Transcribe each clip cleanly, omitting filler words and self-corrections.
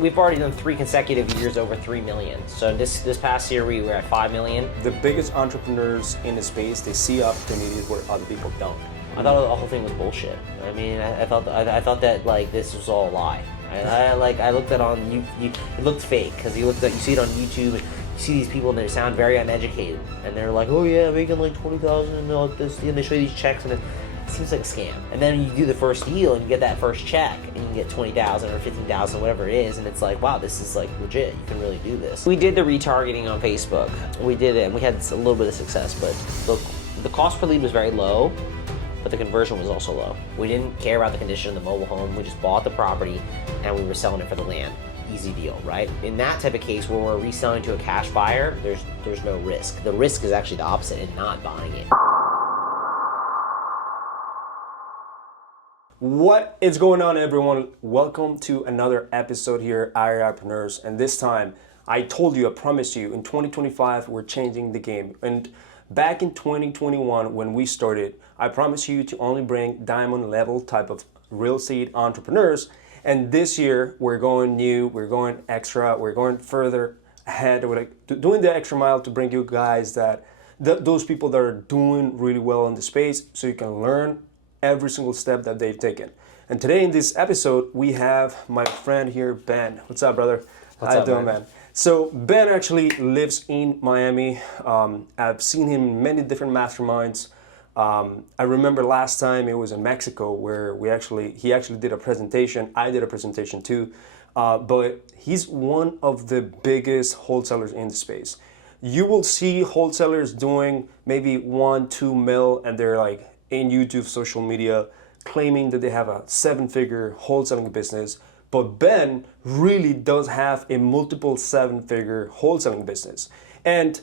we've already done 3 consecutive years over 3 million. So this past year we were at 5 million. The biggest entrepreneurs in the space, they see opportunities where other people don't. I thought the whole thing was bullshit. I mean, I thought that like this was all a lie. I looked at it looked fake because you see it on YouTube. And you see these people and they sound very uneducated, and they're like, oh yeah, making like 20,000 and this, and they show you these checks, and it seems like a scam. And then you do the first deal and you get that first check, and you can get 20,000 or 15,000, whatever it is, and it's like, wow, this is like legit. You can really do this. We did the retargeting on Facebook. We did it, and we had a little bit of success, but look, the cost per lead was very low, but the conversion was also low. We didn't care about the condition of the mobile home. We just bought the property and we were selling it for the land. Easy deal, right? In that type of case where we're reselling to a cash buyer, there's no risk. The risk is actually the opposite in not buying it. What is going on, everyone? Welcome to another episode here at Entrepreneurs. And this time, I promised you, in 2025, we're changing the game. And back in 2021, when we started, I promised you to only bring diamond level type of real estate entrepreneurs. And this year, we're going new, we're going extra, we're going further ahead. We're doing the extra mile to bring you guys those people that are doing really well in the space so you can learn every single step that they've taken. And today in this episode, we have my friend here, Ben. What's up, brother? What's How up, you doing, man? So Ben actually lives in Miami. I've seen him in many different masterminds. I remember last time it was in Mexico where he actually did a presentation. I did a presentation too, but he's one of the biggest wholesalers in the space. You will see wholesalers doing maybe 1-2 mil, and they're like in YouTube, social media, claiming that they have a 7-figure wholesaling business. But Ben really does have a multiple 7-figure wholesaling business. And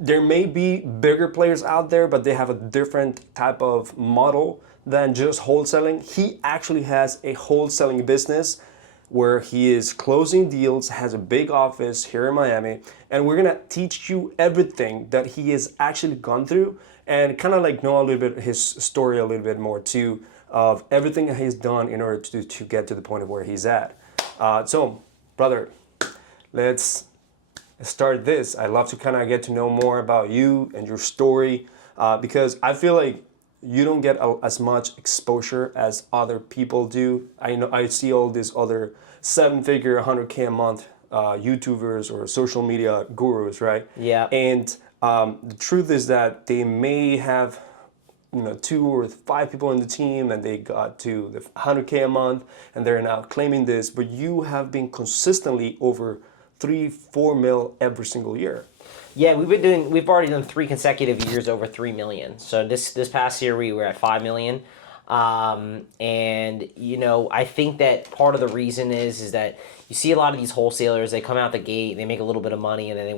there may be bigger players out there, but they have a different type of model than just wholesaling. He actually has a wholesaling business where he is closing deals, has a big office here in Miami, and we're gonna teach you everything that he has actually gone through and kind of like know a little bit his story a little bit more too, of everything that he's done in order to get to the point of where he's at. So, brother, let's start this. I'd love to kind of get to know more about you and your story, because I feel like you don't get as much exposure as other people do. I know I see all these other 7-figure, 100K a month YouTubers or social media gurus, right? Yeah. And the truth is that they may have 2 or 5 people in the team and they got to the 100K a month and they're now claiming this, but you have been consistently over 3-4 mil every single year. Yeah, we've already done 3 consecutive years over 3 million. So this past year we were at 5 million. And I think that part of the reason is that you see a lot of these wholesalers, they come out the gate, they make a little bit of money, and then they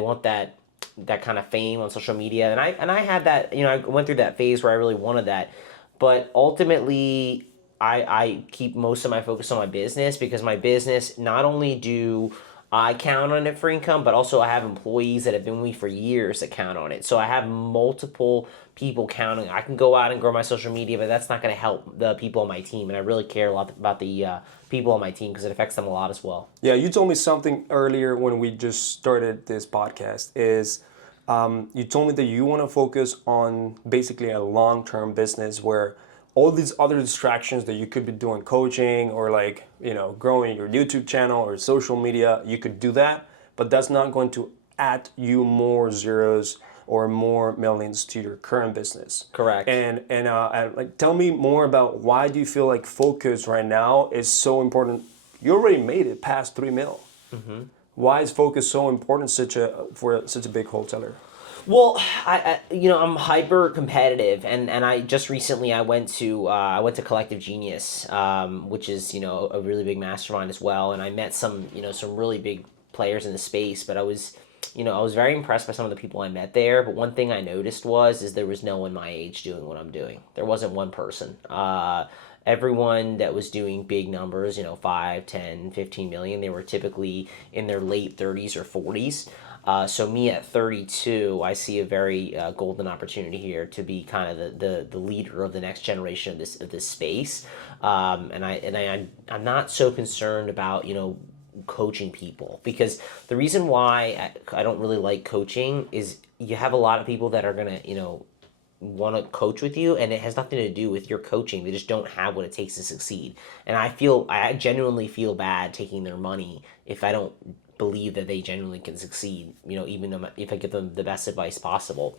want that kind of fame on social media. And I had that, I went through that phase where I really wanted that. But ultimately I keep most of my focus on my business, because my business, not only do I count on it for income, but also I have employees that have been with me for years that count on it. So I have multiple people counting. I can go out and grow my social media, but that's not going to help the people on my team. And I really care a lot about the people on my team because it affects them a lot as well. Yeah, you told me something earlier when we just started this podcast is you told me that you want to focus on basically a long-term business where all these other distractions that you could be doing, coaching or growing your YouTube channel or social media, you could do that, but that's not going to add you more zeros or more millions to your current business. Correct. And tell me more about why do you feel like focus right now is so important? You already made it past 3 mil. Mm-hmm. Why is focus so important for such a big wholesaler? Well, I'm hyper competitive, and I just recently I went to Collective Genius, which is a really big mastermind as well, and I met some really big players in the space. But I was very impressed by some of the people I met there. But one thing I noticed is there was no one my age doing what I'm doing. There wasn't one person. Everyone that was doing big numbers, 5, 10, 15 million, they were typically in their late 30s or 40s. So me at 32, I see a very golden opportunity here to be kind of the leader of the next generation of this space. I'm not so concerned about coaching people, because the reason why I don't really like coaching is you have a lot of people that are gonna want to coach with you, and it has nothing to do with your coaching. They just don't have what it takes to succeed. And I genuinely feel bad taking their money if I don't believe that they genuinely can succeed, even if I give them the best advice possible.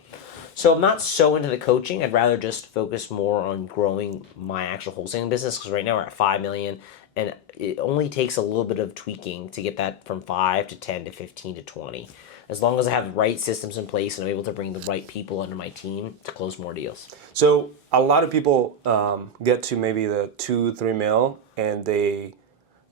So I'm not so into the coaching. I'd rather just focus more on growing my actual wholesaling business, because right now we're at 5 million, and it only takes a little bit of tweaking to get that from 5 to 10 to 15 to 20. As long as I have the right systems in place and I'm able to bring the right people under my team to close more deals. So a lot of people get to maybe the 2-3 mil and they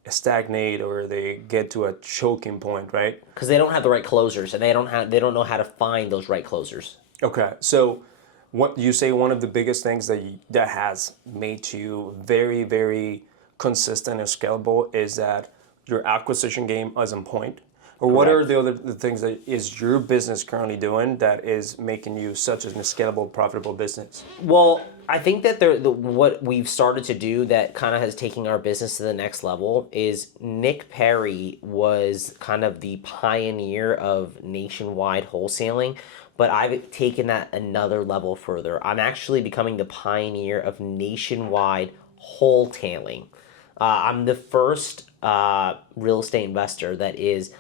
stagnate, or they get to a choking point, right? Because they don't have the right closers, and they don't know how to find those right closers. Okay, so what you say, one of the biggest things that has made you very, very consistent and scalable is that your acquisition game is on point. Or what are the things that is your business currently doing that is making you such a scalable, profitable business? Well, I think that what we've started to do that kind of has taken our business to the next level is Nick Perry was kind of the pioneer of nationwide wholesaling, but I've taken that another level further. I'm actually becoming the pioneer of nationwide wholetailing. I'm the first real estate investor that is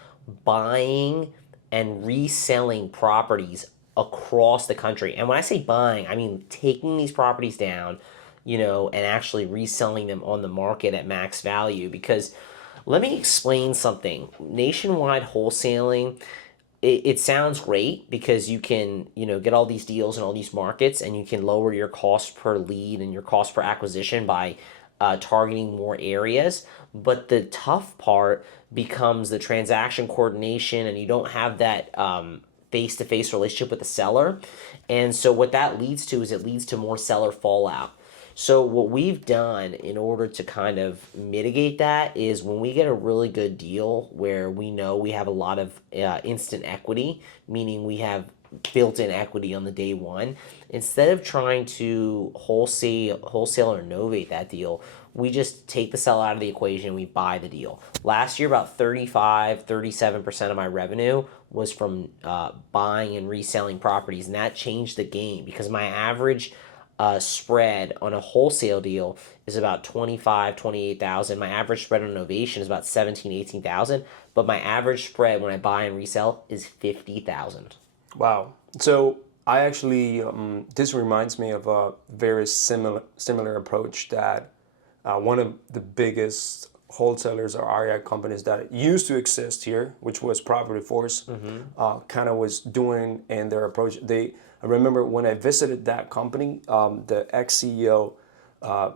buying and reselling properties across the country. And when I say buying, I mean taking these properties down, and actually reselling them on the market at max value. Because let me explain something. Nationwide wholesaling, it sounds great because you can, get all these deals in all these markets, and you can lower your cost per lead and your cost per acquisition by targeting more areas. But the tough part becomes the transaction coordination, and you don't have that face-to-face relationship with the seller. And so what that leads to is it leads to more seller fallout. So what we've done in order to kind of mitigate that is when we get a really good deal where we know we have a lot of instant equity, meaning we have built-in equity on the day one, instead of trying to wholesale or novate that deal, we just take the seller out of the equation and we buy the deal. Last year, about 37% of my revenue was from buying and reselling properties, and that changed the game because my average spread on a wholesale deal is about 28,000. My average spread on novation is about 18,000, but my average spread when I buy and resell is 50,000. Wow. So I actually, this reminds me of a very similar approach that one of the biggest wholesalers or REI companies that used to exist here, which was Property Force, kind of was doing in their approach. I remember when I visited that company, the ex-CEO,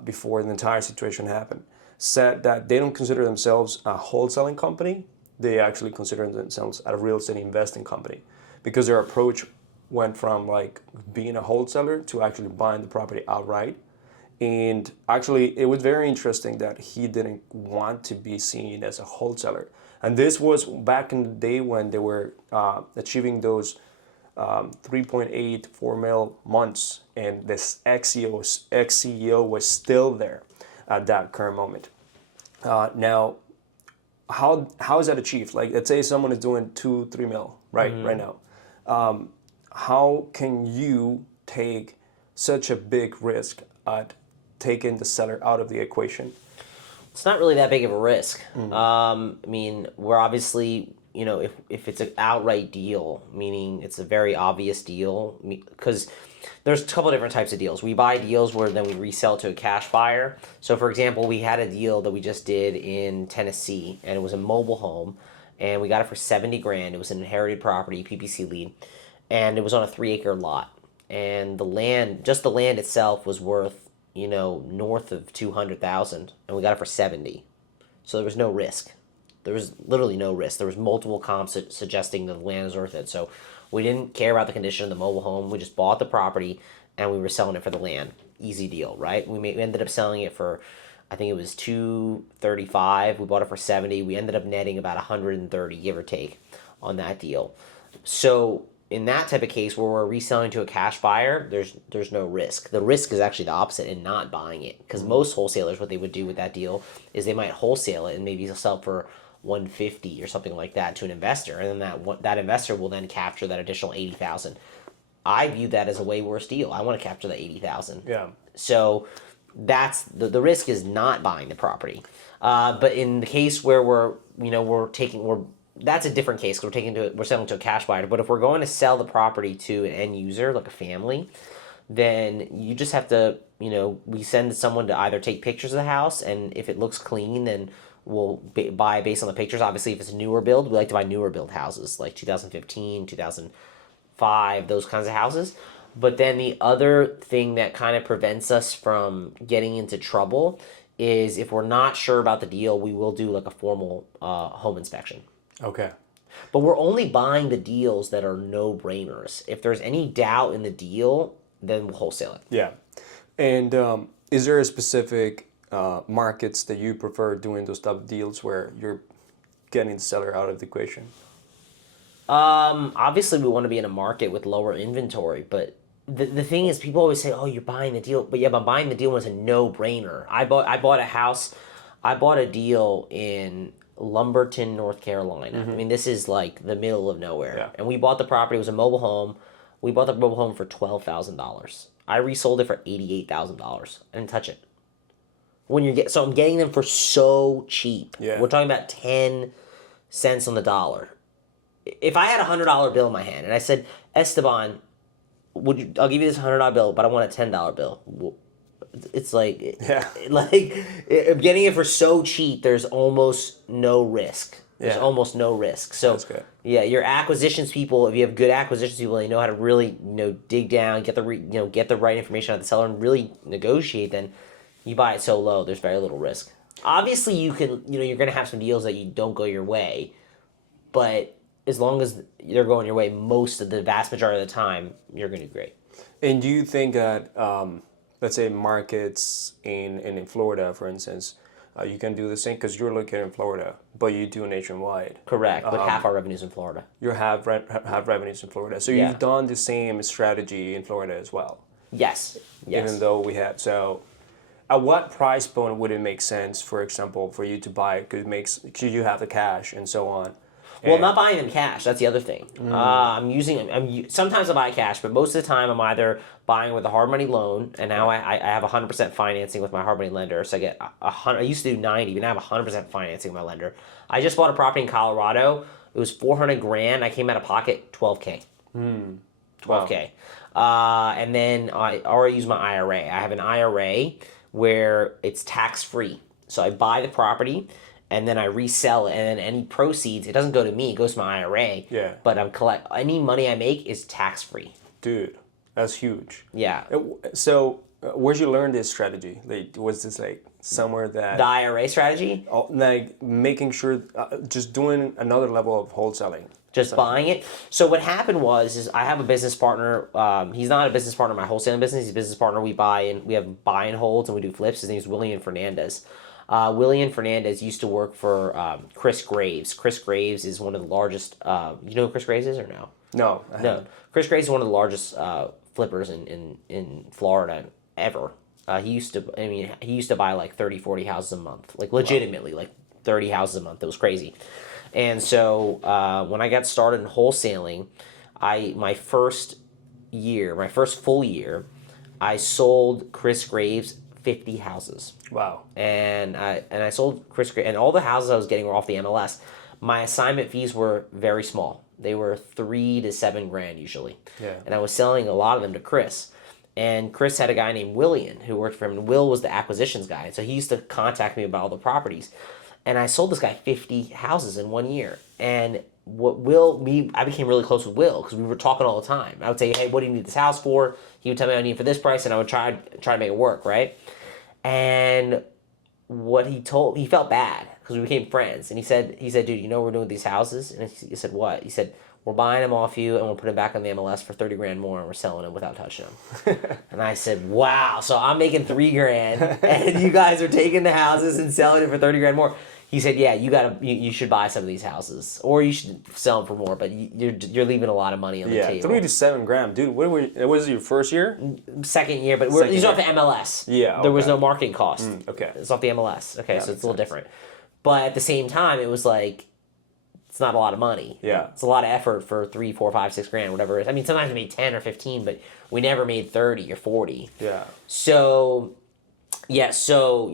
before the entire situation happened, said that they don't consider themselves a wholesaling company. They actually consider themselves a real estate investing company, because their approach went from like being a wholesaler to actually buying the property outright. And actually, it was very interesting that he didn't want to be seen as a wholesaler. And this was back in the day when they were achieving those 3.8, 4 mil months, and this ex-CEO was still there at that current moment. Now, how is that achieved? Like, let's say someone is doing 2-3 mil right now. How can you take such a big risk at taking the seller out of the equation? It's not really that big of a risk. I mean, we're obviously, if it's an outright deal, meaning it's a very obvious deal, because there's a couple different types of deals. We buy deals where then we resell to a cash buyer. So for example, we had a deal that we just did in Tennessee, and it was a mobile home, and we got it for 70 grand. It was an inherited property, PPC lead, and it was on a 3-acre lot. And the land itself was worth, north of 200,000, and we got it for 70. So there was no risk. There was literally no risk. There was multiple comps suggesting that the land is worth it. So we didn't care about the condition of the mobile home. We just bought the property and we were selling it for the land. Easy deal, right? We ended up selling it for, I think it was 235. We bought it for 70. We ended up netting about 130, give or take, on that deal. So in that type of case where we're reselling to a cash buyer, there's no risk. The risk is actually the opposite in not buying it, because most wholesalers, what they would do with that deal is they might wholesale it and maybe sell it for 150 or something like that to an investor, and then that investor will then capture that additional 80,000. I view that as a way worse deal. I want to capture the 80,000. Yeah. So that's the risk is not buying the property. But in the case where that's a different case. We're selling to a cash buyer. But if we're going to sell the property to an end user, like a family, then you just have to, we send someone to either take pictures of the house, and if it looks clean, then we'll buy based on the pictures. Obviously, if it's a newer build, we like to buy newer build houses, like 2015, 2005, those kinds of houses. But then the other thing that kind of prevents us from getting into trouble is if we're not sure about the deal, we will do like a formal home inspection. Okay. But we're only buying the deals that are no-brainers. If there's any doubt in the deal, then we'll wholesale it. Yeah. And is there a specific markets that you prefer doing those type of deals where you're getting the seller out of the equation? Obviously, we want to be in a market with lower inventory, but the thing is, people always say, "Oh, you're buying the deal," but yeah, but buying the deal was a no-brainer. I bought a house. I bought a deal in Lumberton, North Carolina. I mean, this is like the middle of nowhere. Yeah. And we bought the property. It was a mobile home. We bought the mobile home for $12,000. I resold it for $88,000. I didn't touch it. So I'm getting them for so cheap. Yeah. We're talking about 10 cents on the dollar. If I had a $100 bill in my hand and I said, Esteban, I'll give you this $100 bill, but I want a $10 bill. It's like, I'm getting it for so cheap. There's almost no risk. There's almost no risk. So that's good. Yeah, your acquisitions people, if you have good acquisitions people, they know how to really dig down, get the right information out of the seller, and really negotiate. Then you buy it so low, there's very little risk. Obviously, you can you're going to have some deals that you don't go your way, but as long as they're going your way, the vast majority of the time, you're going to do great. And do you think that let's say markets in Florida, for instance, you can do the same because you're located in Florida, but you do nationwide. Correct, but half our revenues in Florida. You have revenues in Florida, so you've done the same strategy in Florida as well. Yes. Even though so, at what price point would it make sense, for example, for you to buy it? Because you have the cash and so on. Well, I'm not buying them cash. That's the other thing. Sometimes I buy cash, but most of the time I'm either buying with a hard money loan, and now I have 100% financing with my hard money lender. So I get 100. I used to do 90, but now I have 100% financing with my lender. I just bought a property in Colorado. It was $400,000. I came out of pocket $12K. $12K. Wow. And then I already use my IRA. I have an IRA where it's tax free. So I buy the property, and then I resell it, and then any proceeds, it doesn't go to me, it goes to my IRA. Yeah. But any money I make is tax free. Dude, that's huge. Yeah. So, where'd you learn this strategy? Like, was this like somewhere that the IRA strategy? Like making sure, just doing another level of wholesaling. Just buying it. So what happened is I have a business partner. He's not a business partner in my wholesaling business. He's a business partner. We have buy and holds, and we do flips. His name is William Fernandez. William Fernandez used to work for Chris Graves. Chris Graves is one of the largest. You know who Chris Graves is or no? No. No. Chris Graves is one of the largest flippers in Florida ever. He used to buy like 30, 40 houses a month, like legitimately, like 30 houses a month. It was crazy. And so when I got started in wholesaling, my first full year, I sold Chris Graves 50 houses. Wow. And I sold Chris Graves, and all the houses I was getting were off the MLS. My assignment fees were very small. They were $3,000 to $7,000 usually. Yeah. And I was selling a lot of them to Chris. And Chris had a guy named William who worked for him. And Will was the acquisitions guy. And so he used to contact me about all the properties. And I sold this guy 50 houses in 1 year. And I became really close with Will because we were talking all the time. I would say, hey, what do you need this house for? He would tell me I need it for this price, and I would try to make it work, right? And he felt bad because we became friends. And he said, dude, you know what we're doing with these houses? And he said, what? He said, we're buying them off you, and we'll put them back on the MLS for $30,000 more, and we're selling them without touching them. And I said, wow, so I'm making $3,000, and you guys are taking the houses and selling it for $30,000 more. he said, yeah, you should buy some of these houses, or you should sell them for more, but you're leaving a lot of money on the table. 3 to 7 grand, dude. Was it your first year? Second year, but these are off the MLS. Yeah, there was no marketing cost. Okay, it's off the MLS. Okay, so it's a little sense. different. But at the same time, it was like, it's not a lot of money. Yeah, it's a lot of effort for 3, 4, 5, 6 grand, whatever it is. I mean, sometimes we made 10 or 15, but we never made 30 or 40. Yeah. So, yeah, so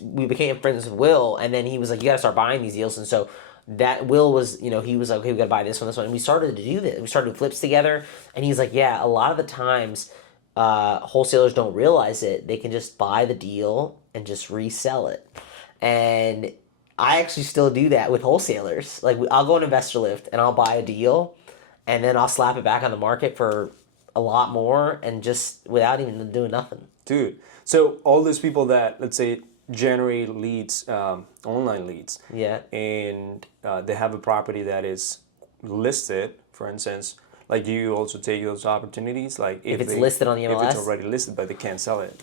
we became friends with Will, and then he was like, you got to start buying these deals, and so that Will was, he was like, okay, we got to buy this one, and we started to do this. We started flips together, and he's like, yeah, a lot of the times, wholesalers don't realize it. They can just buy the deal and just resell it, and I actually still do that with wholesalers. Like, I'll go on Investor Lift and I'll buy a deal, and then I'll slap it back on the market for a lot more, and just without even doing nothing. Dude, so all those people that, let's say, generate leads, online leads, yeah, and they have a property that is listed, for instance. Like, do you also take those opportunities? Like, if it's listed on the MLS? If it's already listed, but they can't sell it.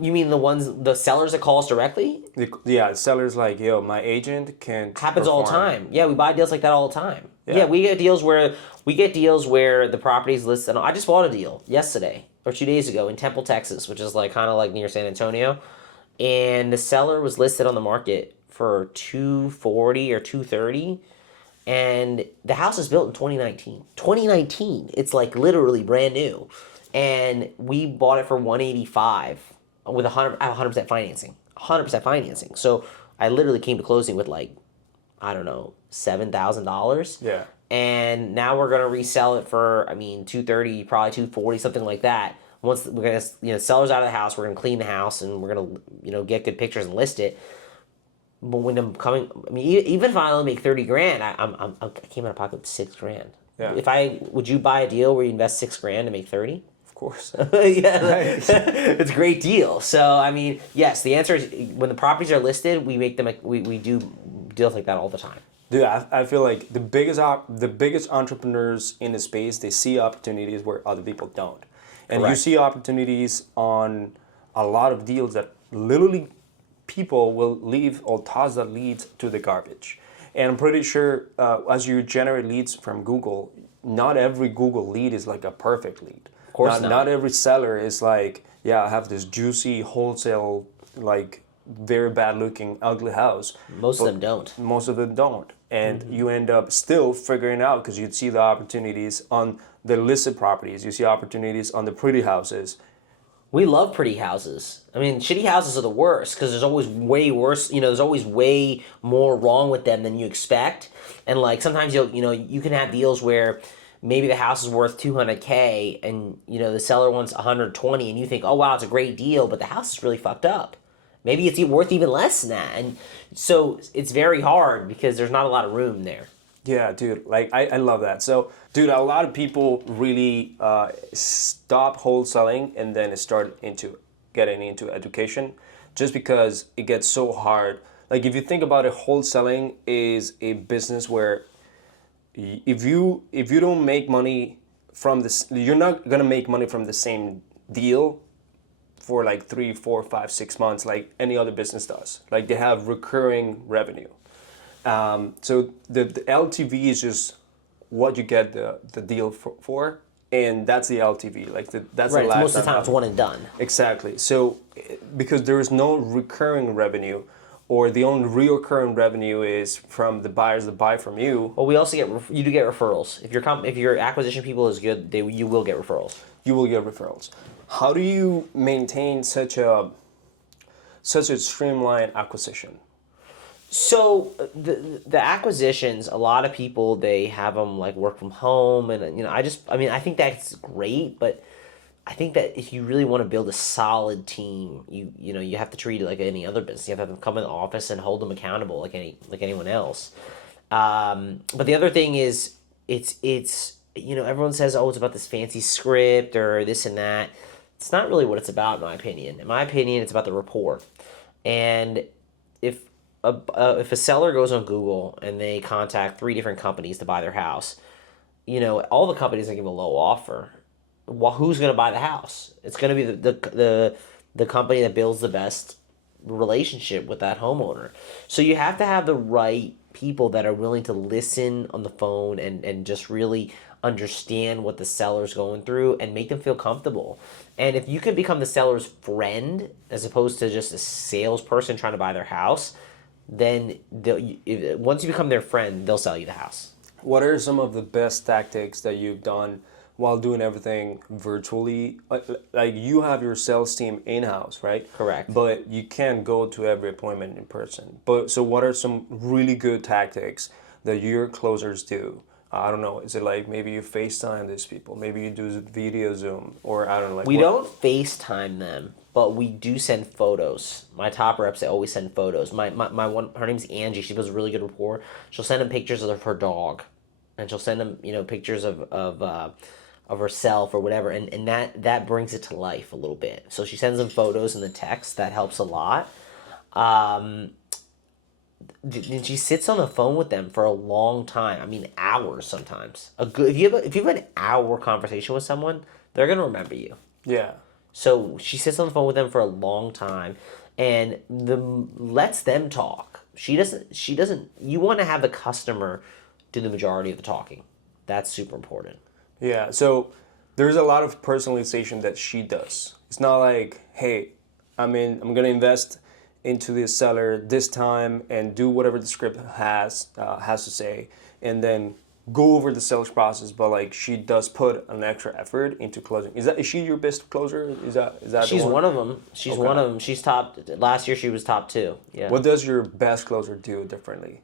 You mean the sellers that call us directly? The sellers like, yo, my agent can't Happens all the time. Yeah, we buy deals like that all the time. Yeah. Yeah, we get deals where the property's listed. I just bought a deal yesterday or 2 days ago in Temple, Texas, which is like kind of like near San Antonio, and the seller was listed on the market for $240 or $230. And the house is built in 2019. 2019. It's like literally brand new. And we bought it for $185 with 100% financing. 100% financing. So I literally came to closing with like, I don't know, $7,000. Yeah. And now we're gonna resell it for, $230, probably $240, something like that. Once we're gonna, seller's out of the house, we're gonna clean the house, and we're gonna, get good pictures and list it. But when I'm coming, even if I only make 30 grand, I came out of pocket with 6 grand. Yeah. Would you buy a deal where you invest 6 grand to make 30? Of course. Yeah, it's a great deal. So yes, the answer is when the properties are listed, we make them. We do deals like that all the time. Dude, I feel like the biggest entrepreneurs in the space, they see opportunities where other people don't, and Correct. you see opportunities on a lot of deals that literally people will leave or toss that leads to the garbage. And I'm pretty sure as you generate leads from Google, not every Google lead is like a perfect lead. Of course not. Not every seller is like, yeah, I have this juicy wholesale, like very bad looking, ugly house. Most of them don't. Most of them don't. And you end up still figuring out, because you'd see the opportunities on the listed properties. You see opportunities on the pretty houses. We love pretty houses. Shitty houses are the worst because there's always way worse. There's always way more wrong with them than you expect. And like sometimes you can have deals where maybe the house is worth $200K and the seller wants $120, and you think, oh wow, it's a great deal, but the house is really fucked up. Maybe it's worth even less than that, and so it's very hard because there's not a lot of room there. Yeah, dude, like I love that. So, dude, a lot of people really stop wholesaling and then start getting into education just because it gets so hard. Like, if you think about it, wholesaling is a business where if you don't make money from this, you're not gonna make money from the same deal for like 3, 4, 5, 6 months like any other business does. Like, they have recurring revenue. So the LTV is just what you get the deal for, and that's the LTV. Like that's right. the lifetime. Most of the time, it's one and done. Exactly. So because there is no recurring revenue, or the only recurring revenue is from the buyers that buy from you. Well, we also you do get referrals. If your acquisition people is good, you will get referrals. You will get referrals. How do you maintain such a streamlined acquisition? So the acquisitions, a lot of people, they have them like work from home, and I think that's great, but I think that if you really want to build a solid team, you have to treat it like any other business. You have to have them come in the office and hold them accountable like anyone else. But the other thing is it's everyone says, oh, it's about this fancy script or this and that. It's not really what it's about, in my opinion. In my opinion, it's about the rapport. And if a seller goes on Google and they contact 3 different companies to buy their house, all the companies are gonna give a low offer. Well, who's going to buy the house? It's going to be the company that builds the best relationship with that homeowner. So you have to have the right people that are willing to listen on the phone and just really understand what the seller's going through and make them feel comfortable. And if you can become the seller's friend as opposed to just a salesperson trying to buy their house, then once you become their friend, they'll sell you the house. What are some of the best tactics that you've done while doing everything virtually? Like you have your sales team in-house, right? Correct. But you can't go to every appointment in person. But so what are some really good tactics that your closers do? I don't know. Is it like maybe you FaceTime these people? Maybe you do video Zoom, or I don't know. Like We don't FaceTime them, but we do send photos. My top reps, they always send photos. My one, her name's Angie. She does a really good rapport. She'll send them pictures of her dog, and she'll send them, pictures of herself or whatever, and that brings it to life a little bit. So she sends them photos in the text. That helps a lot. And she sits on the phone with them for a long time. I mean, hours sometimes. If you have an hour conversation with someone, they're gonna remember you. Yeah. So she sits on the phone with them for a long time, and lets them talk. She doesn't. You want to have the customer do the majority of the talking. That's super important. Yeah. So there's a lot of personalization that she does. It's not like, hey, I'm gonna invest into this seller this time and do whatever the script has to say, and then go over the sales process. But like she does put an extra effort into closing. Is she your best closer? Is that She's the one of them. She's one of them. She's top. Last year she was top 2. Yeah. What does your best closer do differently?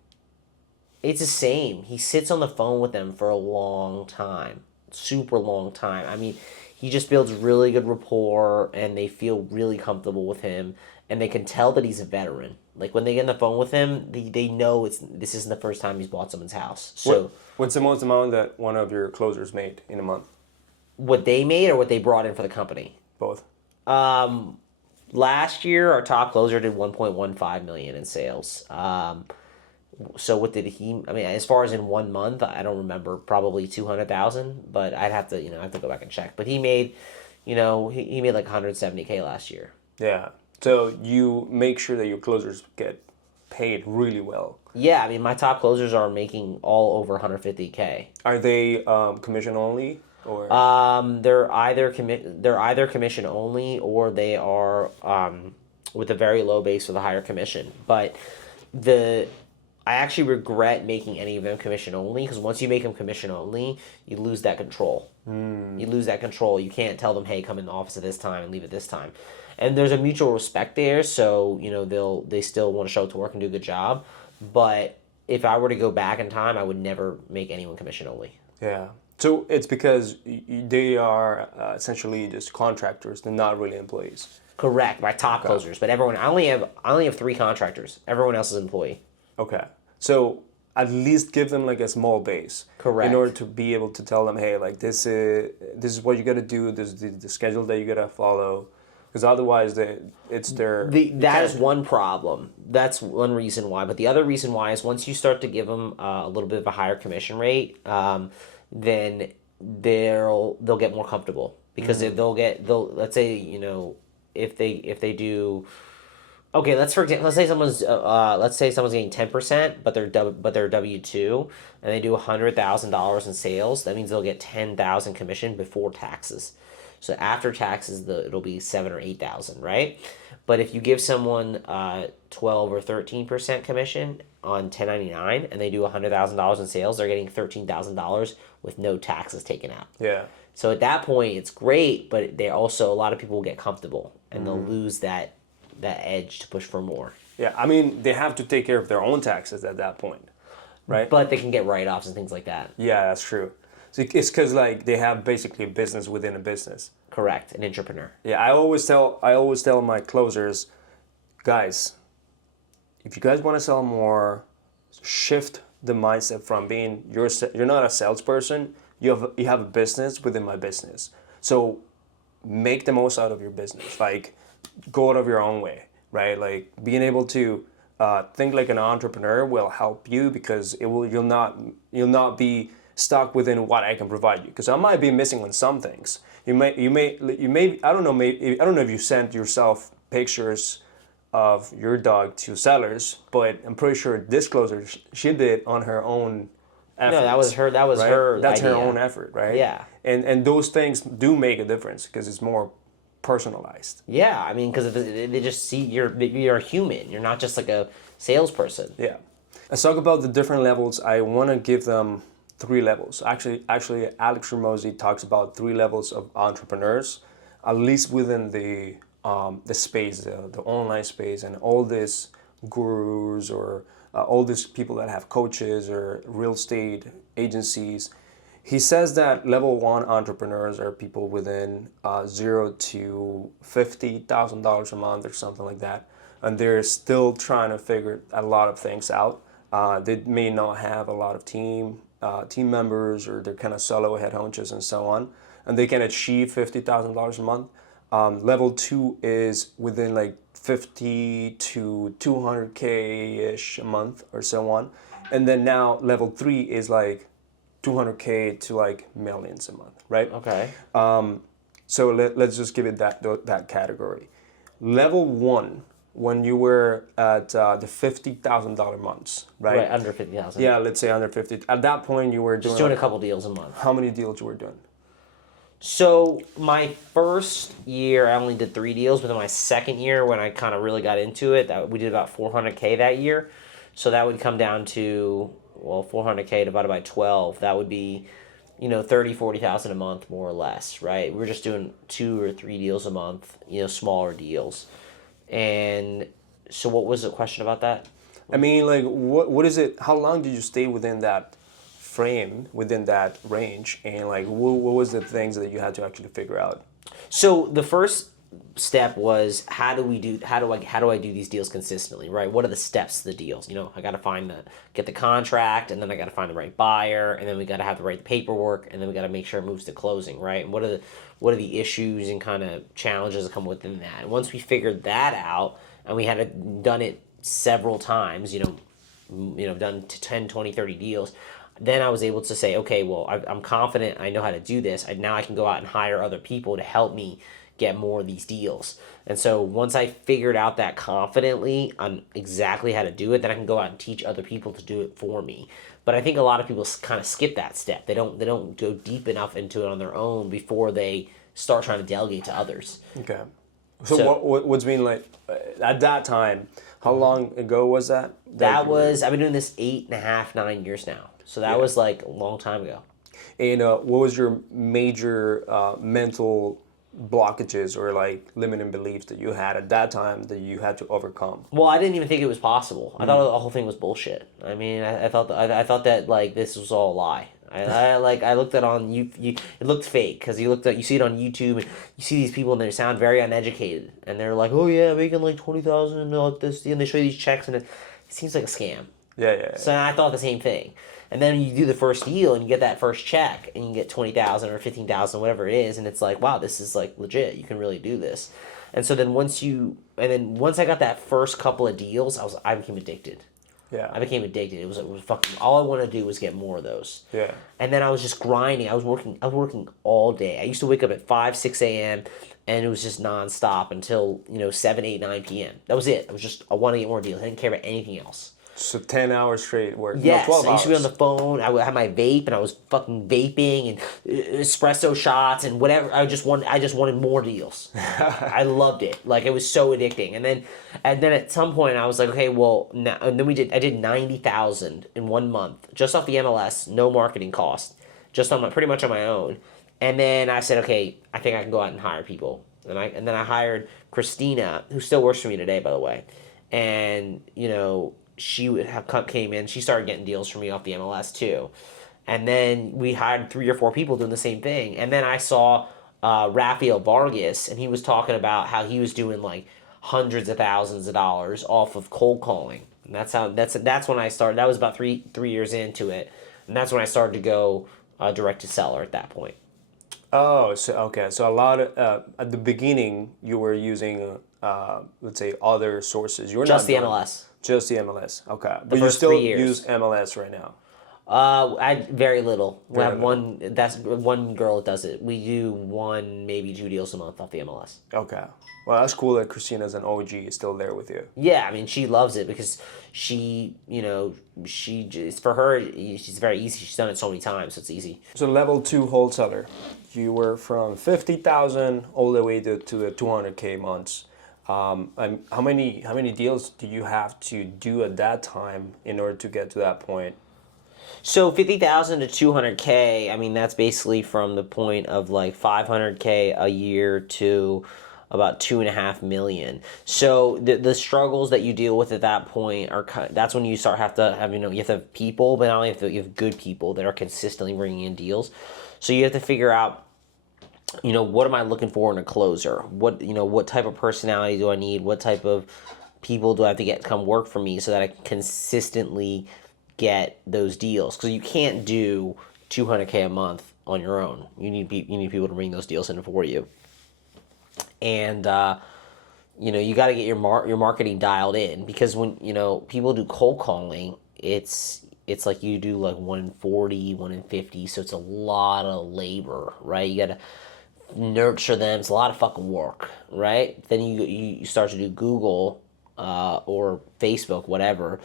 It's the same. He sits on the phone with them for a long time, super long time. I mean, he just builds really good rapport, and they feel really comfortable with him, and they can tell that he's a veteran. Like when they get on the phone with him, they know this isn't the first time he's bought someone's house. So what's the most amount that one of your closers made in a month? what they made or what they brought in for the company? Both. Last year, our top closer did 1.15 million in sales. So what did he? I mean, as far as in 1 month, I don't remember. Probably 200,000, but I'd have to go back and check. But he made, he made like 170K last year. Yeah. So you make sure that your closers get paid really well. Yeah, I mean, my top closers are making all over 150K. Are they commission only, or? They're either commission only, or they are with a very low base with a higher commission. But I actually regret making any of them commission only, because once you make them commission only, you lose that control. You lose that control. You can't tell them, hey, come in the office at this time and leave at this time. And there's a mutual respect there, so they still want to show up to work and do a good job. But if I were to go back in time, I would never make anyone commission only. Yeah. So it's because they are essentially just contractors. They're not really employees. Correct. My top closers, but everyone. I only have 3 contractors. Everyone else is employee. Okay. So at least give them like a small base. Correct. In order to be able to tell them, hey, like this is what you got to do. This is the schedule that you got to follow. Because otherwise, it's their... That is one problem. That's one reason why. But the other reason why is once you start to give them a little bit of a higher commission rate, then they'll get more comfortable. Because let's say, if they do... Okay, let's say someone's getting 10%, but they're W-2, and they do $100,000 in sales. That means they'll get 10,000 commission before taxes. So after taxes, it'll be 7,000 or 8,000, right? But if you give someone 12 or 13% commission on 1099, and they do $100,000 in sales, they're getting $13,000 with no taxes taken out. Yeah. So at that point, it's great, but a lot of people will get comfortable, and they'll lose that edge to push for more. Yeah, I mean, they have to take care of their own taxes at that point, right? But they can get write-offs and things like that. Yeah, that's true. So it's because like they have basically a business within a business. Correct, an entrepreneur. Yeah, I always tell my closers, guys, if you guys want to sell more, shift the mindset from being you're not a salesperson. You have a business within my business. So make the most out of your business. Like go out of your own way, right? Like being able to think like an entrepreneur will help you, because you'll not be stuck within what I can provide you, because I might be missing on some things. You may I don't know if you sent yourself pictures of your dog to sellers, but I'm pretty sure disclosure she did on her own effort. No, that was her. That was right? her. That's idea. her own effort, right? Yeah. And those things do make a difference because it's more personalized. Yeah, I mean, because they just see you're a human. You're not just like a salesperson. Yeah. Let's talk about the different levels. I want to give them 3 levels. Actually, Alex Ramosi talks about 3 levels of entrepreneurs, at least within the space, the online space, and all these gurus or all these people that have coaches or real estate agencies. He says that level 1 entrepreneurs are people within $0 to $50,000 a month or something like that, and they're still trying to figure a lot of things out. They may not have a lot of team members, or they're kind of solo head honchos and so on, and they can achieve $50,000 a month. Level 2 is within like 50 to 200K ish a month or so on, and then now level 3 is like 200K to like millions a month, right? Okay. So let's just give it that category. Level 1, when you were at the $50,000 months, right? Right, under 50,000. Yeah, let's say under 50. At that point, you were Just doing a couple deals a month. How many deals you were doing? So my first year, I only did 3 deals, but then my second year, when I kind of really got into it, we did about 400K that year. So that would come down to, well, 400K divided by 12. That would be, 30, 40,000 a month, more or less, right? We're just doing 2 or 3 deals a month, smaller deals. And so what was the question about that? I mean, like, what is it? How long did you stay within that frame, within that range, and like, what was the things that you had to actually figure out? So the first step was how do I do these deals consistently, right? What are the steps to the deals? I got to get the contract, and then I got to find the right buyer, and then we got to have the right paperwork, and then we got to make sure it moves to closing, right? And what are the issues and kind of challenges that come within that? And once we figured that out, and we had done it several times, done 10, 20, 30 deals, then I was able to say, okay, well, I'm confident I know how to do this. Now I can go out and hire other people to help me get more of these deals. And so once I figured out that confidently on exactly how to do it, then I can go out and teach other people to do it for me. But I think a lot of people kind of skip that step. They don't go deep enough into it on their own before they start trying to delegate to others. Okay. So what's been like at that time? How long ago was that? I've been doing this 8.5, 9 years now. So that was like a long time ago. And what was your major mental blockages or like limiting beliefs that you had at that time that you had to overcome? Well, I didn't even think it was possible. I thought the whole thing was bullshit. I mean, I thought that like this was all a lie. I looked at on it looked fake because you see it on YouTube and you see these people and they sound very uneducated and they're like, oh yeah, making like 20,000 and this, and they show you these checks and it seems like a scam. Yeah. So I thought the same thing. And then you do the first deal and you get that first check and you get 20,000 or 15,000, whatever it is, and it's like, wow, this is like legit. You can really do this. And so then once I got that first couple of deals, I became addicted. Yeah. I became addicted. It was fucking all I wanted to do was get more of those. Yeah. And then I was just grinding. I was working all day. I used to wake up at 5, 6 a.m. and it was just nonstop until 7, 8, 9 p.m. That was it. I wanted to get more deals. I didn't care about anything else. So 10 hours straight work. Yes, no, 12 I used to be on hours. the phone. I would have my vape, and I was fucking vaping and espresso shots and whatever. I just wanted more deals. I loved it. Like it was so addicting. And then at some point I was like, okay, well, now, and then I did 90,000 in 1 month just off the MLS, no marketing cost, just on pretty much on my own. And then I said, okay, I think I can go out and hire people. And then I hired Christina, who still works for me today, by the way, and she came in. She started getting deals for me off the MLS too, and then we hired 3 or 4 people doing the same thing. And then I saw Rafael Vargas, and he was talking about how he was doing like hundreds of thousands of dollars off of cold calling. And that's when I started. That was about three years into it, and that's when I started to go direct to seller at that point. Oh, so okay. So a lot of at the beginning you were using let's say other sources. You were Just not the doing- MLS. Just the MLS. Okay. But you first still 3 years. use MLS right now. I very little. We Very have little. one. That's one girl that does it. We do one, maybe 2 deals a month off the MLS. Okay. Well, that's cool that Christina's an OG is still there with you. Yeah, I mean, she loves it because she, she just for her, she's very easy. She's done it so many times, so it's easy. So level 2 wholesaler, you were from 50,000 all the way to the 200K months. And how many deals do you have to do at that time in order to get to that point? So 50,000 to 200K. I mean, that's basically from the point of like 500K a year to about 2.5 million. So the struggles that you deal with at that point are that's when you start have to have you have to have people, but not only you have good people that are consistently bringing in deals. So you have to figure out what am I looking for in a closer? What type of personality do I need? What type of people do I have to get to come work for me so that I can consistently get those deals? Because you can't do 200K a month on your own. You need people to bring those deals in for you. And you got to get your marketing dialed in, because when people do cold calling, it's like you do like 1 in 40, 1 in 50, so it's a lot of labor, right? You got to nurture them. It's a lot of fucking work, right? Then you start to do Google or Facebook, whatever,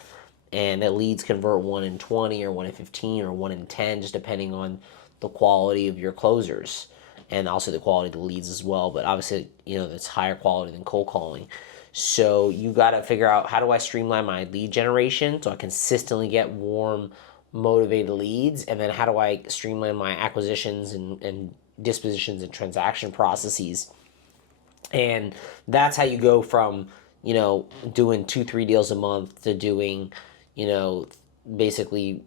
and the leads convert 1 in 20 or 1 in 15 or 1 in 10, just depending on the quality of your closers and also the quality of the leads as well. But obviously, it's higher quality than cold calling. So you got to figure out, how do I streamline my lead generation so I consistently get warm, motivated leads? And then how do I streamline my acquisitions and dispositions and transaction processes? And that's how you go from, doing 2-3 deals a month to doing, basically,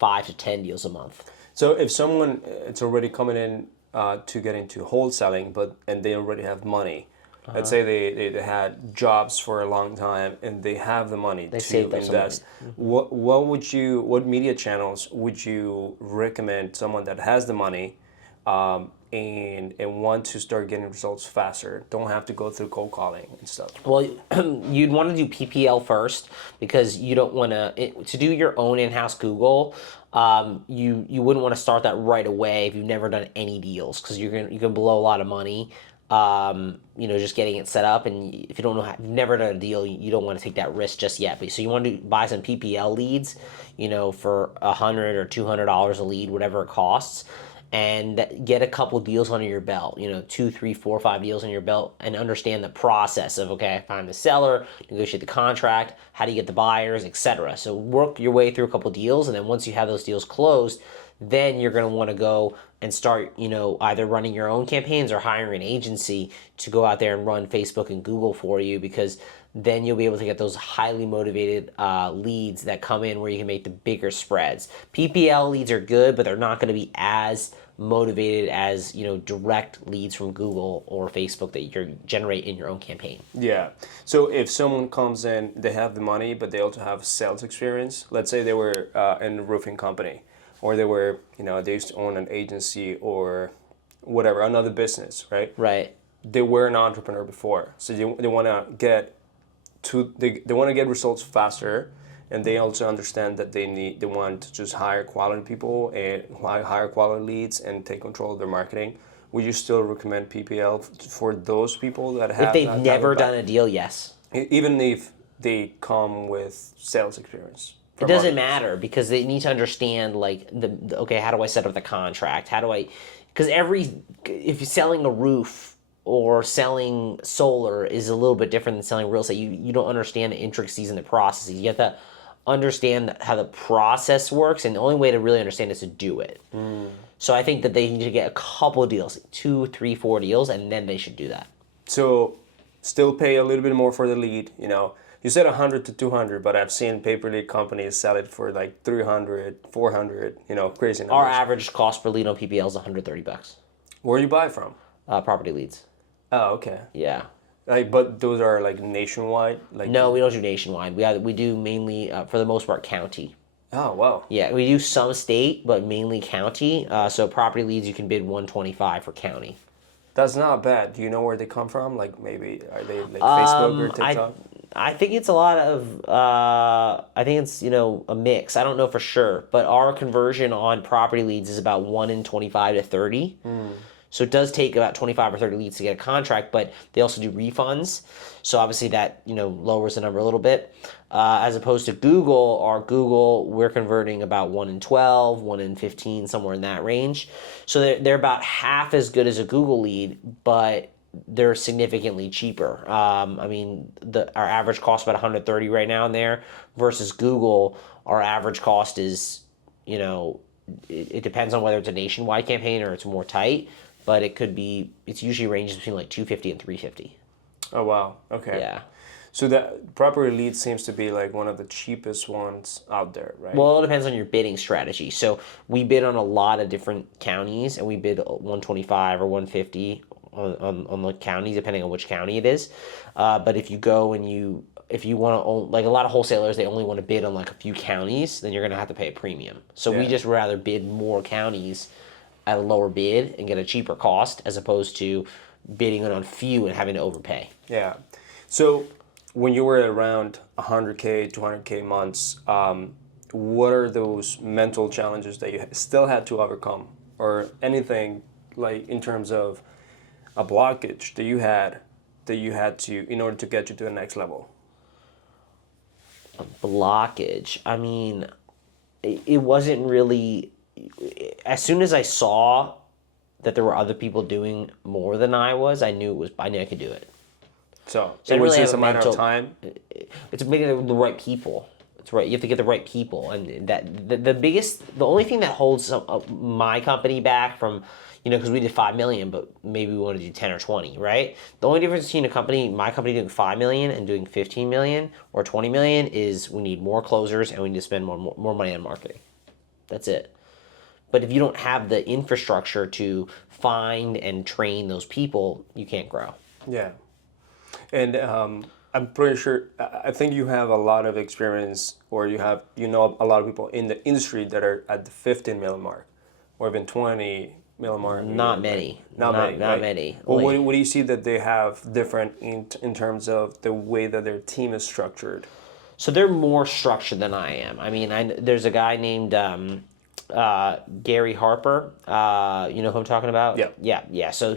5 to 10 deals a month. So if someone it's already coming in to get into wholesaling, and they already have money, let's say they had jobs for a long time and they have the money to invest. What media channels would you recommend someone that has the money and want to start getting results faster, don't have to go through cold calling and stuff? Well, you'd want to do PPL first, because you don't want to do your own in-house Google. You wouldn't want to start that right away if you've never done any deals, because you can blow a lot of money. Just getting it set up, and if you don't know you've never done a deal, you don't want to take that risk just yet. But so you want to buy some PPL leads, for $100 or $200 a lead, whatever it costs, and get a couple deals under your belt, 2, 3, 4, 5 deals under your belt, and understand the process of, okay, I find the seller, negotiate the contract, how do you get the buyers, etc. So work your way through a couple deals, and then once you have those deals closed, then you're going to want to go and start, either running your own campaigns or hiring an agency to go out there and run Facebook and Google for you, because then you'll be able to get those highly motivated leads that come in where you can make the bigger spreads. PPL leads are good, but they're not going to be as motivated as direct leads from Google or Facebook that you generate in your own campaign. Yeah. So if someone comes in, they have the money, but they also have sales experience. Let's say they were in a roofing company, or they were, they used to own an agency or whatever, another business, right? Right. They were an entrepreneur before, so they want to get they want to get results faster, and they also understand that they want to just hire quality people and hire quality leads and take control of their marketing. Would you still recommend PPL for those people that have? If they've never done a deal, yes. Even if they come with sales experience. It doesn't matter, because they need to understand okay, how do I set up the contract? How do I, because if you're selling a roof or selling solar is a little bit different than selling real estate. You don't understand the intricacies and the processes. You have to understand how the process works, and the only way to really understand is to do it. So I think that they need to get a couple of deals, 2, 3, 4 deals, and then they should do that. So still pay a little bit more for the lead, You said 100 to 200, but I've seen pay-per-lead companies sell it for like 300, 400, crazy numbers. Our average cost per lead on PPL is $130. Where do you buy from? Property leads. Oh, okay. Yeah. But those are like nationwide? No, we don't do nationwide. We do mainly, for the most part, county. Oh, wow. Yeah, we do some state, but mainly county. So property leads, you can bid $125 for county. That's not bad. Do you know where they come from? Like maybe, are they like Facebook or TikTok? I think it's a lot of. I think it's a mix. I don't know for sure, but our conversion on property leads is about 1 in 25 to 30. So it does take about 25 or 30 leads to get a contract, but they also do refunds. So obviously that lowers the number a little bit. As opposed to Google, we're converting about 1 in 12, 1 in 15, somewhere in that range. So they're about half as good as a Google lead, but they're significantly cheaper. I mean, our average cost about 130 right now in there versus Google. Our average cost is, it depends on whether it's a nationwide campaign or it's more tight, but it's usually ranges between like 250 and 350. Oh wow. Okay. Yeah. So that property lead seems to be like one of the cheapest ones out there, right? Well, it depends on your bidding strategy. So we bid on a lot of different counties, and we bid 125 or 150 on the counties, depending on which county it is. But if you go and if you want to own, like a lot of wholesalers, they only want to bid on like a few counties, then you're going to have to pay a premium. So we just rather bid more counties at a lower bid and get a cheaper cost as opposed to bidding on few and having to overpay. Yeah. So when you were at around 100K, 200K months, what are those mental challenges that you still had to overcome, or anything like in terms of a blockage that you had to in order to get you to the next level? Blockage. I mean, it wasn't really. As soon as I saw that there were other people doing more than I was, I knew I could do it. So I it was really just a have matter of time. It's making the right people. It's right. You have to get the right people, and the only thing that holds my company back from, because we did 5 million, but maybe we want to do 10 or 20, right? The only difference between my company doing 5 million and doing 15 million or 20 million is we need more closers and we need to spend more money on marketing. That's it. But if you don't have the infrastructure to find and train those people, you can't grow. Yeah. And I'm pretty sure, I think you have a lot of experience, or you know a lot of people in the industry that are at the 15 million mark or even 20 million mark. Not many. Not many. Well, what do you see that they have different in terms of the way that their team is structured? So they're more structured than I am. I mean, there's a guy named Gary Harper. You know who I'm talking about? Yeah. Yeah. So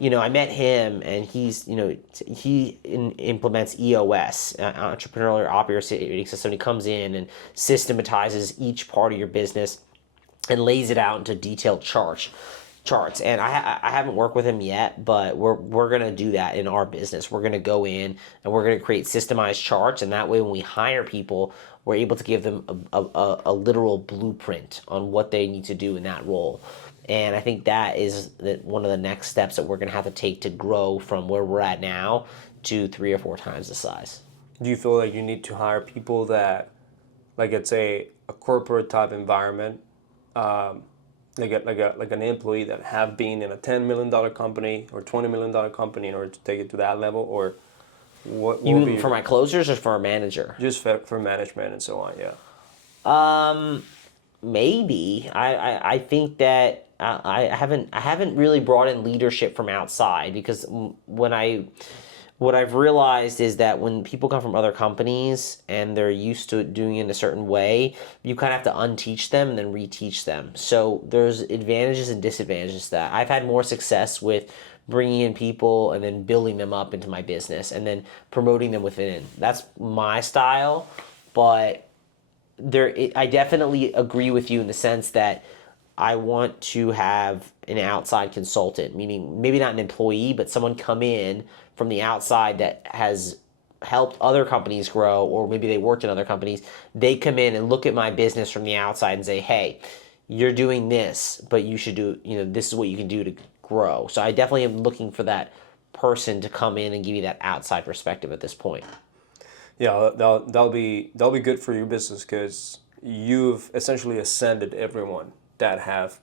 I met him, and he implements EOS, Entrepreneurial Operating System. He comes in and systematizes each part of your business and lays it out into detailed charts. And I haven't worked with him yet, but we're gonna do that in our business. We're gonna go in and we're gonna create systemized charts, and that way when we hire people, we're able to give them a literal blueprint on what they need to do in that role. And I think that is one of the next steps that we're gonna have to take to grow from where we're at now to 3 or 4 times the size. Do you feel like you need to hire people that, like it's a corporate type environment, like an employee that have been in a $10 million company or $20 million company in order to take it to that level, or what You mean for my closers or for a manager? just for management and so on? Yeah. Maybe. I think that I haven't really brought in leadership from outside, because what I've realized is that when people come from other companies and they're used to doing it in a certain way, you kind of have to unteach them and then reteach them. So there's advantages and disadvantages to that. I've had more success with bringing in people and then building them up into my business and then promoting them within. That's my style, but I definitely agree with you in the sense that I want to have an outside consultant, meaning maybe not an employee, but someone come in from the outside that has helped other companies grow, or maybe they worked in other companies. They come in and look at my business from the outside and say, hey, you're doing this, but you should do, this is what you can do to grow. So I definitely am looking for that person to come in and give you that outside perspective at this point. Yeah, that'll be good for your business, because you've essentially ascended everyone that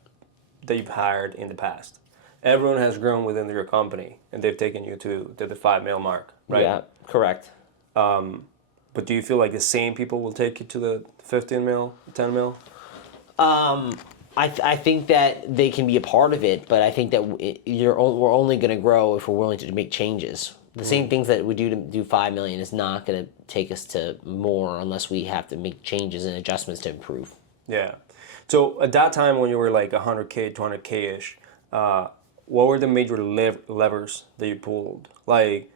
you've hired in the past. Everyone has grown within your company, and they've taken you to the 5 mil mark, right? Yeah, correct. But do you feel like the same people will take you to the 15 mil, 10 mil? I think that they can be a part of it, but I think that we're only going to grow if we're willing to make changes. The same things that we do to do 5 million is not going to take us to more unless we have to make changes and adjustments to improve. Yeah. So at that time when you were like 100K, 200K ish, what were the major levers that you pulled? Like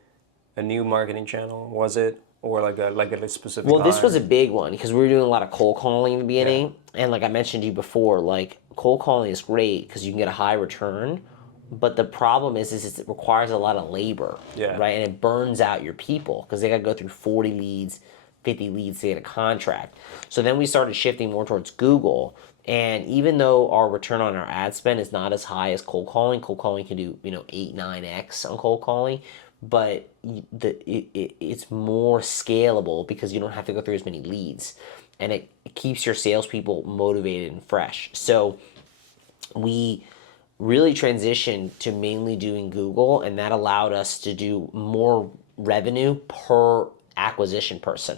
a new marketing channel, was it? Or like a specific Well, this line? was a big one because we were doing a lot of cold calling in the beginning. And like I mentioned to you before, like cold calling is great because you can get a high return. But the problem is it requires a lot of labor, Yeah. right? And it burns out your people because they got to go through 40 leads, 50 leads to get a contract. So then we started shifting more towards Google. And even though our return on our ad spend is not as high as cold calling can do 8, 9x on cold calling, but it's more scalable because you don't have to go through as many leads, and it keeps your salespeople motivated and fresh. So we really transitioned to mainly doing Google, and that allowed us to do more revenue per acquisition person.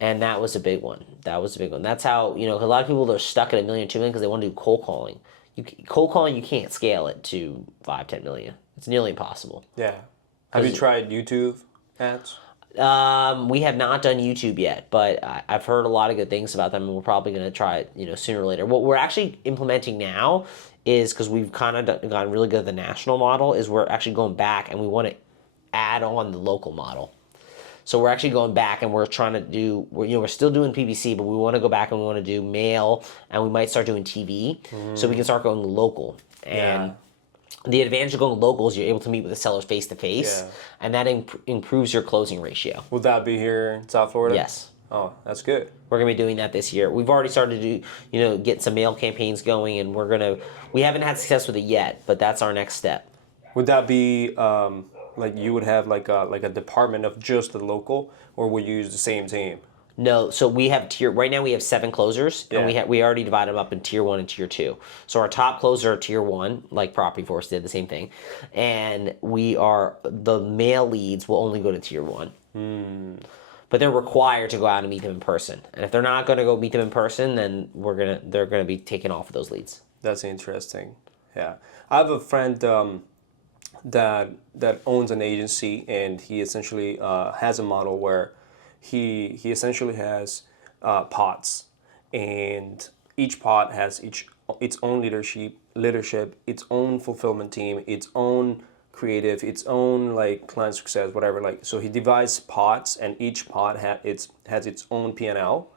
And that was a big one. That's how, a lot of people are stuck at 1 million, 2 million because they want to do cold calling. Cold calling, you can't scale it to 5, 10 million. It's nearly impossible. Yeah. Have you tried YouTube ads? We have not done YouTube yet, but I've heard a lot of good things about them, and we're probably going to try it, sooner or later. What we're actually implementing now is, because we've kind of gotten really good at the national model, is we're actually going back and we want to add on the local model. So we're actually going back and we're trying to do, we're still doing PPC, but we want to go back and we want to do mail, and we might start doing TV, so we can start going local. And the advantage of going local is you're able to meet with the sellers face to face, and that improves your closing ratio. Will that be here in South Florida? Yes. Oh, that's good. We're gonna be doing that this year. We've already started to do, get some mail campaigns going, and we haven't had success with it yet, but that's our next step. Would that be like you would have like a department of just the local, or would you use the same team? No, so we have right now we have 7 closers, and Yeah. we already divide them up in tier 1 and tier 2. So our top closer are tier 1, like Property Force did the same thing, and the mail leads will only go to tier 1. But they're required to go out and meet them in person. And if they're not going to go meet them in person, then they're gonna be taken off of those leads. That's interesting. Yeah, I have a friend that owns an agency, and he essentially has a model where he essentially has pods, and each pod has its own leadership, its own fulfillment team, its own creative, its own like client success, whatever. Like, so he divides pods, and each pod has its own P&L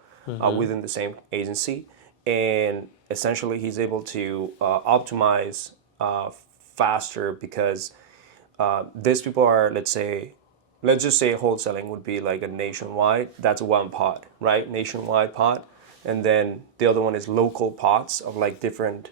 within the same agency, and essentially he's able to optimize faster because these people are, let's just say wholesaling would be like a nationwide. That's one pod, right? Nationwide pod, and then the other one is local pods of like different.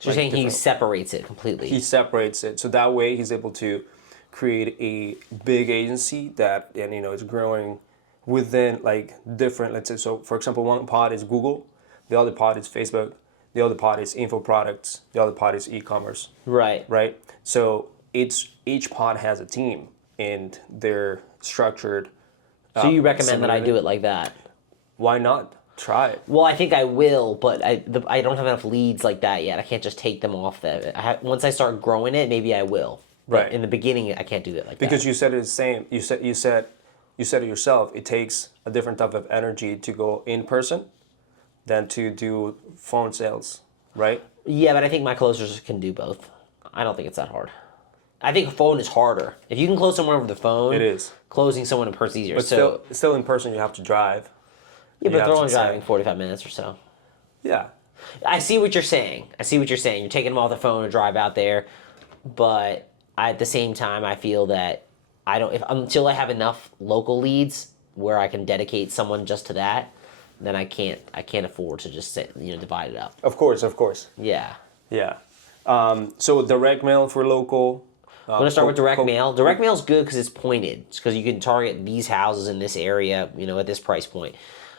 So you're saying he separates it completely. He separates it, so that way he's able to create a big agency that, and it's growing within like different. Let's say, so for example, one pod is Google, the other pod is Facebook, the other pod is info products, the other pod is e-commerce. Right. Right. So each pod has a team, and they're structured. So you recommend that I do it like that? Why not? Try it. Well, I think I will, but I don't have enough leads like that yet. I can't just take them off that. Once I start growing it, maybe I will. But Right. in the beginning, I can't do that like Because that. you said it the same. You said it yourself. It takes a different type of energy to go in person than to do phone sales, right? Yeah, but I think my closers can do both. I don't think it's that hard. I think phone is harder. If you can close someone over the phone, It is. closing someone in person is easier. But still in person, you have to drive. yeah, you but have they're to only say- driving 45 minutes or so. Yeah. I see what you're saying. You're taking them off the phone to drive out there, but at the same time, I feel that until I have enough local leads where I can dedicate someone just to that, then I can't afford to just divide it up. Of course. Yeah. Yeah. So direct mail for local. I'm gonna start with direct mail. Direct mail is good because it's pointed. It's because you can target these houses in this area, at this price point.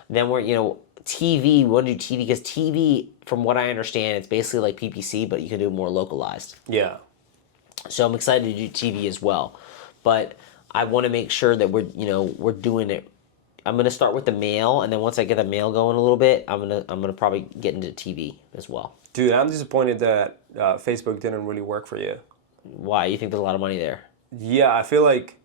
Then TV. We want to do TV because TV, from what I understand, it's basically like PPC, but you can do it more localized. Yeah. So I'm excited to do TV as well, but I want to make sure that we're doing it. I'm gonna start with the mail, and then once I get the mail going a little bit, I'm gonna probably get into TV as well. Dude, I'm disappointed that Facebook didn't really work for you. Why? You think there's a lot of money there? Yeah, I feel like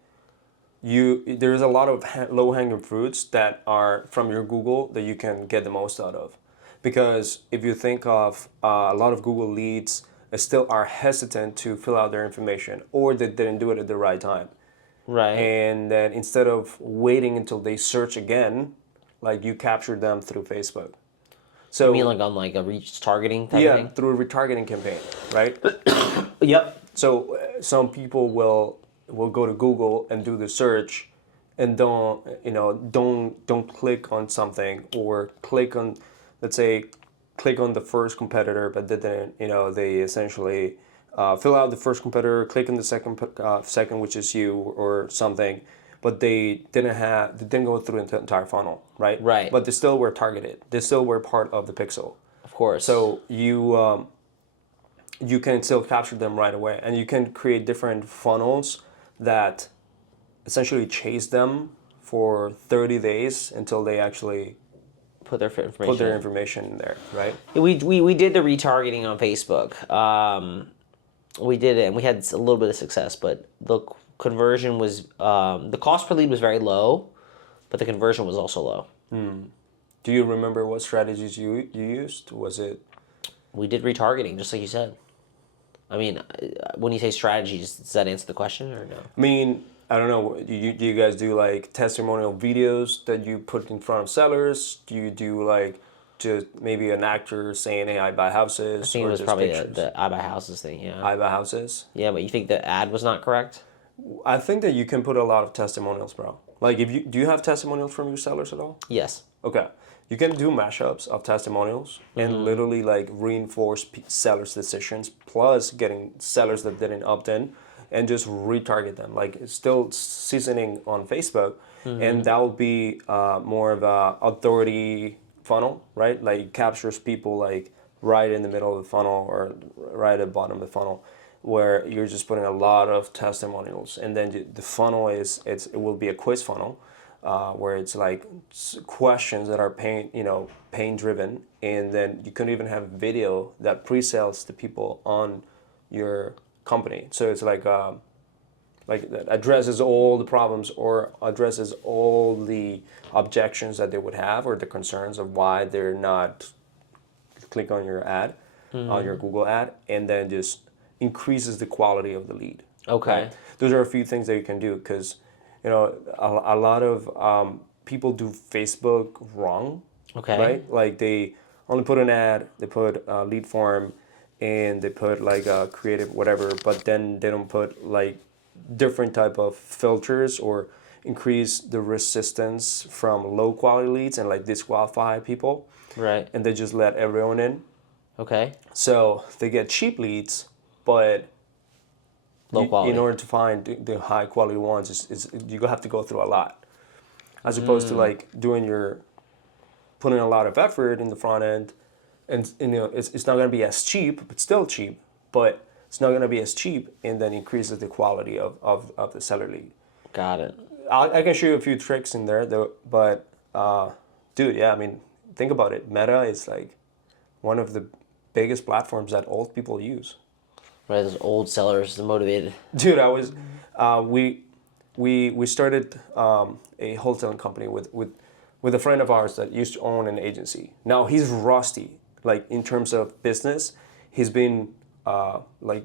there's a lot of low hanging fruits that are from your Google that you can get the most out of, because if you think of a lot of Google leads still are hesitant to fill out their information, or they didn't do it at the right time, Right. and then instead of waiting until they search again, like you capture them through Facebook. You mean So like on like a reach targeting type of yeah, thing? through a retargeting campaign, right? Yep. So some people will go to Google and do the search, and don't click on something, or click on, let's say, click on the first competitor, but they didn't, they essentially fill out the first competitor, click on the second, which is you or something, but they didn't go through the entire funnel, right? Right. But they still were targeted. They still were part of the pixel. Of course. So you can still capture them right away, and you can create different funnels that essentially chase them for 30 days until they actually put their information. put their in. information in there, right? We did the retargeting on Facebook. We did it, and we had a little bit of success, but the conversion was the cost per lead was very low, but the conversion was also low. Do you remember what strategies you used? Was it We did retargeting, just like you said. I mean, when you say strategies, does that answer the question or no? I mean, I don't know. Do you guys do like testimonial videos that you put in front of sellers? Do you do like just maybe an actor saying, "Hey, I buy houses"? I think it or was just probably pictures? the I buy houses thing, yeah. I buy houses. Yeah, but you think the ad was not correct? I think that you can put a lot of testimonials, bro. Like, if you do you have testimonials from your sellers at all? Yes. Okay, you can do mashups of testimonials and literally like reinforce sellers' decisions, plus getting sellers that didn't opt in, and just retarget them. Like, it's still seasoning on Facebook, and that will be more of a authority funnel, right? Like, it captures people like right in the middle of the funnel or right at the bottom of the funnel, where you're just putting a lot of testimonials, and then the funnel it will be a quiz funnel, where it's like questions that are pain driven, and then you can even have video that pre-sells to people on your company. So it's like that addresses all the problems, or addresses all the objections that they would have, or the concerns of why they're not click on your ad, on your Google ad, and then just increases the quality of the lead. Okay. Right? Those are a few things that you can do, because a lot of people do Facebook wrong. Okay. Right? Like, they only put an ad, they put a lead form, and they put like a creative whatever, but then they don't put like different type of filters, or increase the resistance from low quality leads and like disqualify people, Right. and they just let everyone in. Okay. So they get cheap leads, but Low quality. in order to find the high quality ones, you have to go through a lot, as opposed to like putting a lot of effort in the front end, and it's not going to be as cheap, but still cheap, but it's not going to be as cheap, and then increases the quality of the seller lead. Got it. I can show you a few tricks in there though, but dude, yeah, I mean, think about it. Meta is like one of the biggest platforms that old people use. Right, those old sellers, the motivated. Dude, I was we started a wholesaling company with a friend of ours that used to own an agency. Now he's rusty, like in terms of business. He's been like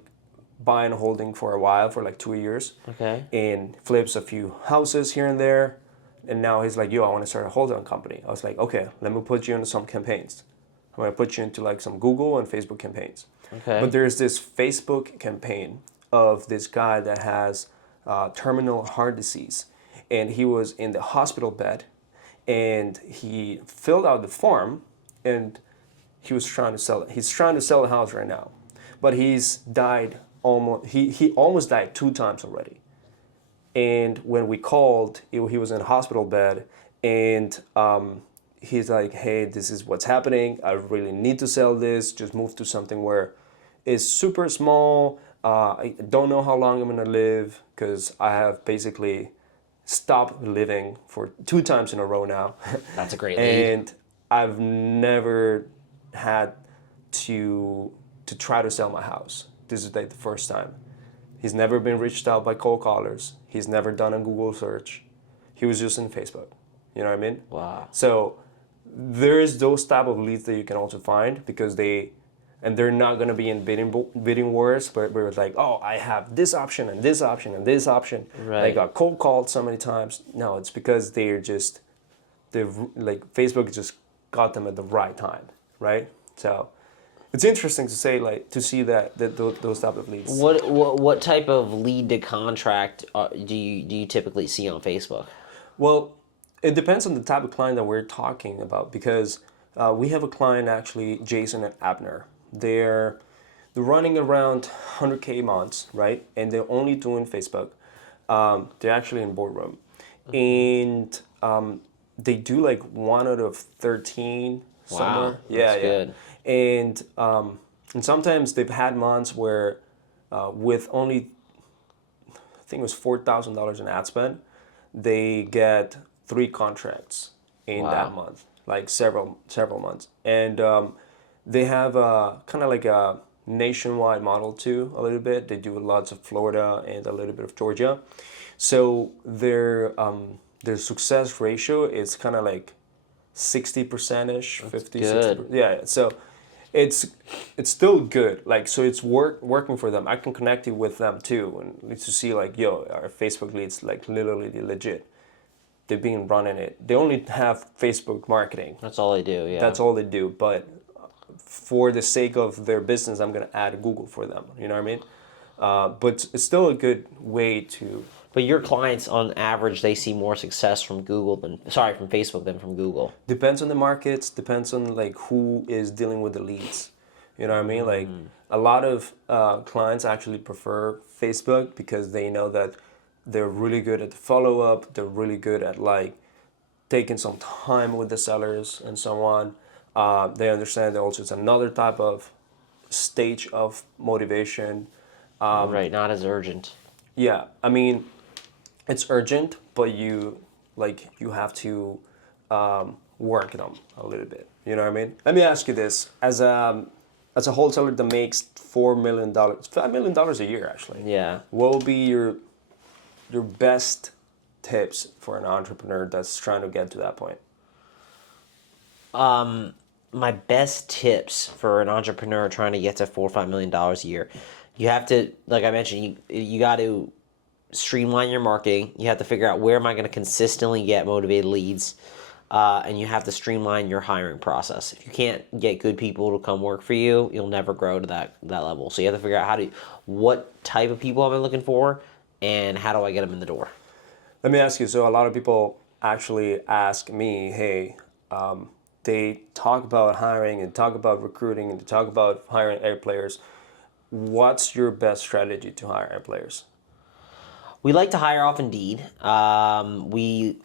buying and holding for a while, for like 2 years. Okay. And flips a few houses here and there. And now he's like, yo, I want to start a wholesaling company. I was like, okay, let me put you into some campaigns. I'm going to put you into like some Google and Facebook campaigns. Okay. But there's this Facebook campaign of this guy that has terminal heart disease. And he was in the hospital bed, and he filled out the form, and he was trying to sell it. He's trying to sell the house right now. But he's died almost, he almost died 2 times already. And when we called, he was in a hospital bed, and he's like, hey, this is what's happening. I really need to sell this. Just move to something where it's super small. I don't know how long I'm going to live, because I have basically stopped living for 2 times in a row now. That's a great lead. And I've never had to try to sell my house. This is like the first time. He's never been reached out by cold callers. He's never done a Google search. He was just in Facebook. You know what I mean? Wow. So there's those type of leads that you can also find because they're not going to be in bidding wars where it's like, oh, I have this option and this option and this option. Right. I got cold called so many times. No, it's because they've like Facebook just got them at the right time, right? So it's interesting to see that those type of leads. What type of lead to contract do you typically see on Facebook? Well, it depends on the type of client that we're talking about because we have a client actually, Jason and Abner. They're running around 100K months, right? And they're only doing Facebook. They're actually in boardroom, and they do like 1 out of 13 somewhere. Wow, Yeah, that's good. And sometimes they've had months where with only, I think it was $4,000 in ad spend, they get 3 contracts in that month, like several months. And they have kind of like a nationwide model too, a little bit. They do lots of Florida and a little bit of Georgia. So their success ratio is kind of like 60%ish, 50, good. 60%. Yeah, so it's still good. Like, so it's working for them. I can connect you with them too and to see like, yo, our Facebook leads like literally legit. They've been running it. They only have Facebook marketing. That's all they do, yeah. That's all they do. But for the sake of their business, I'm going to add Google for them. You know what I mean? But it's still a good way to... But your clients, on average, they see more success from from Facebook than from Google. Depends on the markets. Depends on like who is dealing with the leads. You know what I mean? Like a lot of clients actually prefer Facebook because they know that they're really good at the follow-up. They're really good at like taking some time with the sellers and so on. They understand that also it's another type of stage of motivation. Right, not as urgent. Yeah, I mean, it's urgent, but you have to work them a little bit. You know what I mean? Let me ask you this: as a wholesaler that makes $5 million a year, actually. Yeah. What will be your best tips for an entrepreneur that's trying to get to that point? My best tips for an entrepreneur trying to get to $4 or $5 million a year, you have to, like I mentioned, you got to streamline your marketing. You have to figure out where am I going to consistently get motivated leads, and you have to streamline your hiring process. If you can't get good people to come work for you, you'll never grow to that level. So you have to figure out what type of people am I looking for, and how do I get them in the door. Let me ask you. So a lot of people actually ask me, hey. They talk about hiring and talk about recruiting and they talk about hiring air players. What's your best strategy to hire air players? We like to hire off Indeed. We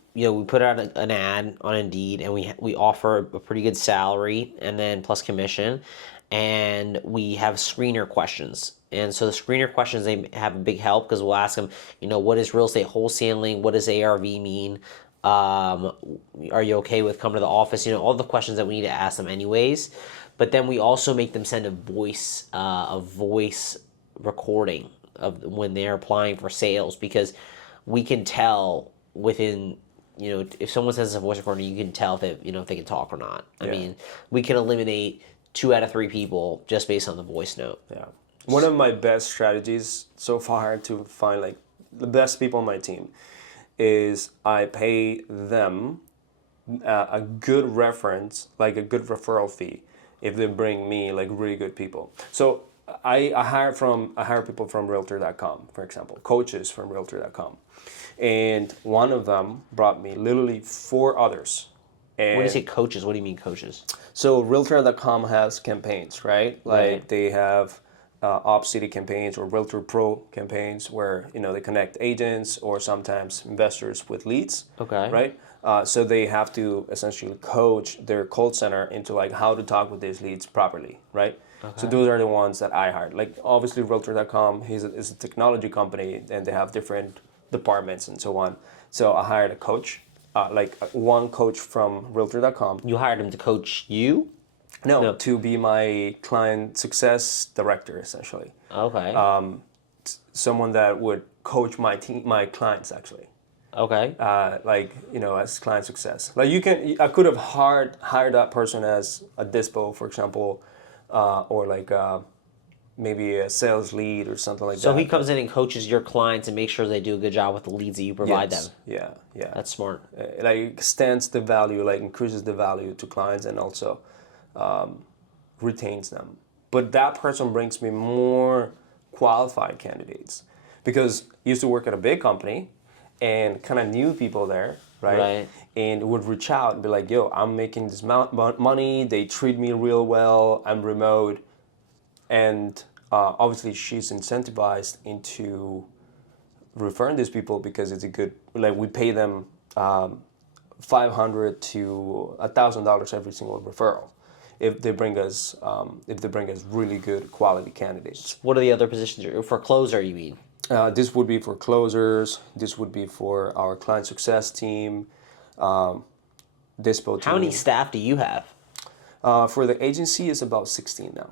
put out an ad on Indeed and we offer a pretty good salary and then plus commission, and we have screener questions. And so the screener questions, they have a big help because we'll ask them, what is real estate wholesaling? What does ARV mean? Are you okay with coming to the office? All the questions that we need to ask them anyways. But then we also make them send a voice recording of when they're applying for sales, because we can tell within, if someone sends a voice recording, you can tell if they can talk or not. I mean, we can eliminate 2 out of 3 people just based on the voice note. Yeah. One of my best strategies so far to find like the best people on my team is I pay them a good reference, like a good referral fee, if they bring me like really good people. So I hire people from Realtor.com, for example, coaches from Realtor.com, and one of them brought me literally 4 others. And when you say coaches, what do you mean coaches? So Realtor.com has campaigns, right? Like they have Op City campaigns or Realtor Pro campaigns where they connect agents or sometimes investors with leads. Okay. Right. So they have to essentially coach their call center into like how to talk with these leads properly. Right. Okay. So those are the ones that I hired. Like obviously Realtor.com is a technology company and they have different departments and so on. So I hired a coach, one coach from Realtor.com. You hired him to coach you? No, to be my client success director, essentially. Okay. someone that would coach my clients actually. Okay. Like, as client success. Like I could have hired that person as a dispo, for example, or like maybe a sales lead or something like that. So he comes in and coaches your clients and makes sure they do a good job with the leads that you provide Yes. them. Yeah. That's smart. Like extends the value, like increases the value to clients and also retains them. But that person brings me more qualified candidates because I used to work at a big company and kind of knew people there, right? Right. And would reach out and be like, yo, I'm making this money, they treat me real well, I'm remote. And obviously she's incentivized into referring these people because it's a good, like we pay them $500 to $1,000 every single referral if they bring us really good quality candidates. What are the other positions for closer? You mean? This would be for closers. This would be for our client success team, dispo team. How many staff do you have? For the agency, it's about 16 now.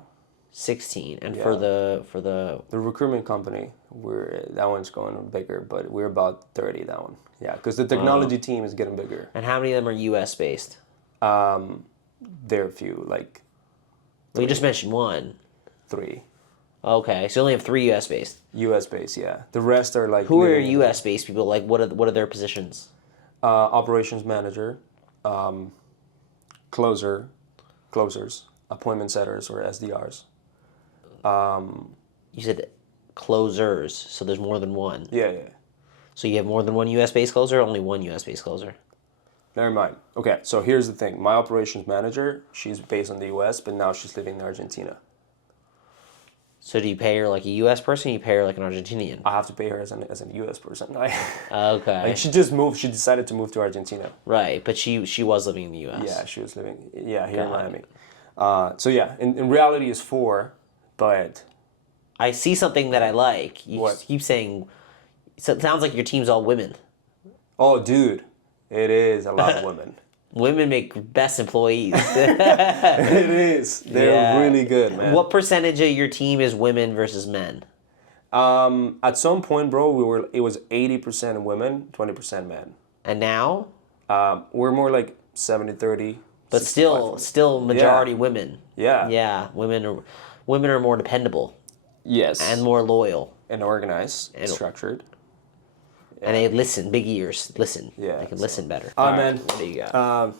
16, and Yeah. for the The recruitment company, that one's going bigger, but we're about 30 that one. Yeah, because the technology team is getting bigger. and how many of them are U.S. based? There are a few, like Well, you just mentioned one. 3 Okay, so you only have 3 U.S. based. U.S. based. Yeah, the rest are like Who are living in U.S. based people? Like, what are their positions? operations manager, closers, appointment setters or SDRs. You said closers, so there's more than one. Yeah. So you have more than one U.S. based closer, or only one U.S. based closer? Never mind. Okay, so here's the thing. My operations manager, she's based in the U.S., but now she's living in Argentina. So do you pay her like a U.S. person, or you pay her like an Argentinian? I have to pay her as a U.S. person. Okay. Like she just moved. She decided to move to Argentina. Right, but she was living in the U.S. Yeah, she was living here in Got Miami. So yeah, in reality it's 4, but I see something that I like. You What? keep saying, so it sounds like your team's all women. oh dude, it is a lot of women. Women make best employees. It is. They're Yeah. really good, man. What percentage of your team is women versus men? At some point, bro, it was 80% women, 20% men. And now? We're more like 70-30. But still majority women. Yeah. Yeah, women are more dependable Yes. and more loyal. And organized, structured. And they listen, big ears, listen. Yeah, They can so- listen better. Oh, All right, man. what do you got?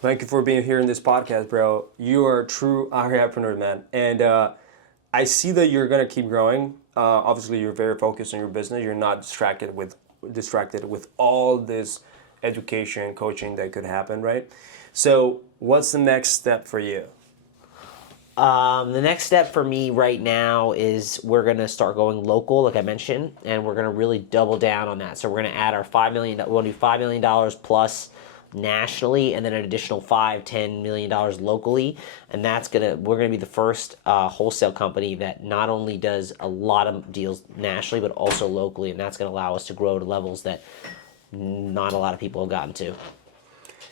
Thank you for being here in this podcast, bro. You are a true entrepreneur, man. And I see that you're gonna keep growing. Obviously, you're very focused on your business. You're not distracted with all this education, coaching that could happen, right? So, what's the next step for you? The next step for me right now is we're going to start going local, like I mentioned, and we're going to really double down on that. So we're going to add our $5 million, we'll do $5 million plus nationally, and then an additional $5-10 million locally. And we're going to be the first wholesale company that not only does a lot of deals nationally, but also locally. And that's going to allow us to grow to levels that not a lot of people have gotten to.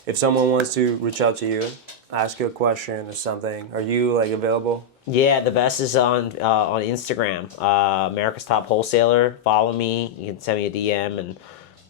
If someone wants to reach out to you, ask you a question or something, are you like available? Yeah, the best is on Instagram, America's Top Wholesaler. Follow me. You can send me a DM and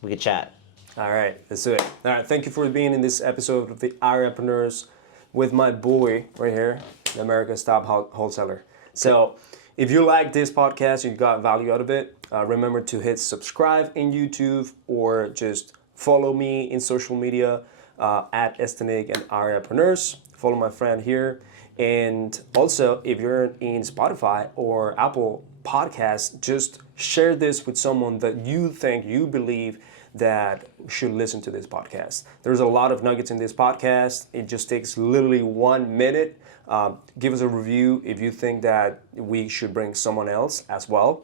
we can chat. All right, let's do it. All right, thank you for being in this episode of the Entrepreneurs with my boy right here, the America's Top Wholesaler. So, if you like this podcast, you got value out of it, remember to hit subscribe in YouTube or just follow me in social media at Estenig and Entrepreneurs. Follow my friend here. And also, if you're in Spotify or Apple Podcasts, just share this with someone that you believe that should listen to this podcast. There's a lot of nuggets in this podcast. It just takes literally 1 minute. Give us a review if you think that we should bring someone else as well.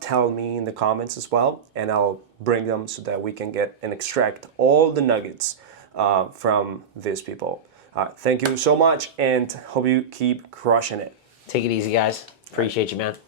Tell me in the comments as well, and I'll bring them so that we can get and extract all the nuggets from these people. Thank you so much, and hope you keep crushing it. Take it easy, guys. Appreciate you, man.